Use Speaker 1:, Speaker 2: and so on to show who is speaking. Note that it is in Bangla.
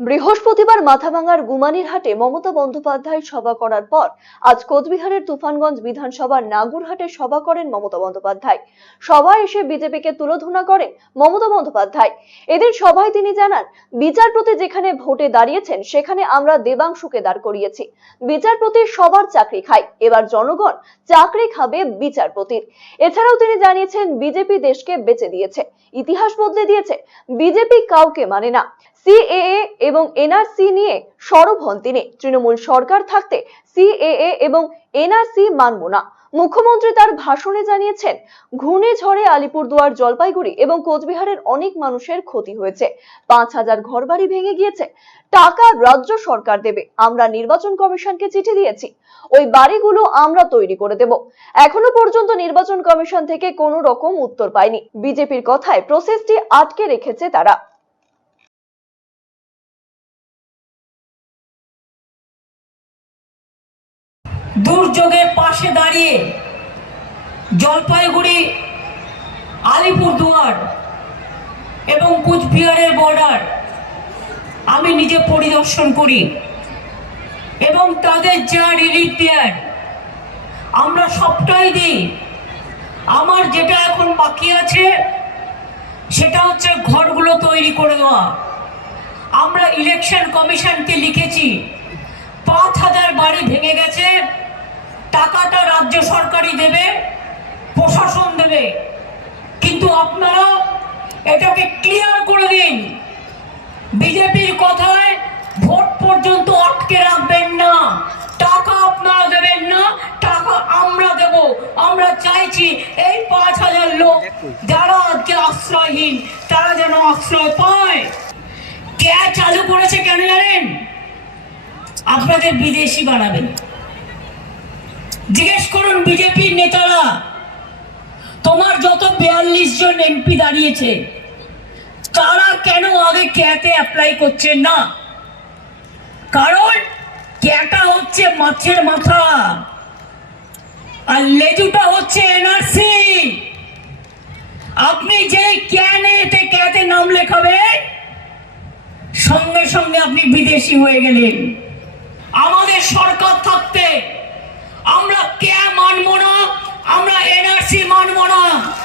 Speaker 1: বৃহস্পতিবার মাথাভাঙার গুমানির হাটে মমতা বন্দ্যোপাধ্যায় সভা করার পর আজ কোচবিহারের তুফানগঞ্জ বিধানসভার নাগুরহাটে সভা করেন মমতা বন্দ্যোপাধ্যায়। সভায় এসে বিজেপিকে তুলোধনা করেন মমতা বন্দ্যোপাধ্যায়। এদিন সভায় তিনি জানান, বিচারপতি যেখানে ভোটে দাঁড়িয়েছেন সেখানে আমরা দেবাংশুকে দাঁড় করিয়েছি। বিচারপতি সবার চাকরি খায়, এবার জনগণ চাকরি খাবে বিচারপতির। এছাড়াও তিনি জানিয়েছেন, বিজেপি দেশকে বেঁচে দিয়েছে। ইতিহাস বদলে দিয়েছে, বিজেপি কাউকে মানে না। সিএএ এবং এনআরসি নিয়ে সরব হন তিনি। তৃণমূল সরকার থাকতে সিএএ এবং এনআরসি মানব না। মুখ্যমন্ত্রী তার ভাষণে জানিয়েছেন, ঘূর্ণিঝড়ে আলিপুরদুয়ার জলপাইগুড়ি এবং কোচবিহারের অনেক মানুষের ক্ষতি হয়েছে। পাঁচ হাজার ঘরবাড়ি ভেঙে গিয়েছে। টাকা রাজ্য সরকার দেবে। আমরা নির্বাচন কমিশনকে চিঠি দিয়েছি। ওই বাড়িগুলো আমরা তৈরি করে দেব। এখনও পর্যন্ত নির্বাচন কমিশন থেকে কোনো রকম উত্তর পায়নি। বিজেপির কথায় প্রসেসটি আটকে রেখেছে তারা।
Speaker 2: দুর্যোগের পাশে দাঁড়িয়ে জলপাইগুড়ি, আলিপুরদুয়ার এবং কুচবিহারের বর্ডার আমি নিজে পরিদর্শন করি এবং তাদের যা রিলিফ দেয়ার, আমরা সবটাই দিই। আমার যেটা এখন বাকি আছে, সেটা হচ্ছে ঘরগুলো তৈরি করে দেওয়া। আমরা ইলেকশন কমিশনকে লিখেছি, পাঁচ হাজার বাড়ি ভেঙে গেছে সরকারই দেবে, প্রশাসন দেবে। কিন্তু আপনারা এটাকে ক্লিয়ার করে দিন। বিজেপির কথায় ভোট পর্যন্ত আটকে রাখবেন না। টাকা আপনারা দেবেন না, টাকা আমরা দেব। আমরা চাইছি এই পাঁচ হাজার লোক যারা আজকে আশ্রয়হীন, তারা যেন আশ্রয় পায়। কে চালু করেছে কেন জানেন? আপনাদের বিদেশি বানাবেন। জিজ্ঞেস বিজেপির নেতারা, তোমার যত বিয়াল্লিশ জন এমপি দাঁড়িয়েছে, তারা কেন আগে ক্যাতে অ্যাপ্লাই করছেন না? কারণ ক্যাটা হচ্ছে মাছের মাথা, আর লেজুটা হচ্ছে এনআরসি। আপনি যে ক্যানে এতে ক্যাতে নাম লেখাবেন, সঙ্গে সঙ্গে আপনি বিদেশি হয়ে গেলেন। আমাদের সরকার এনআরসি মানবো না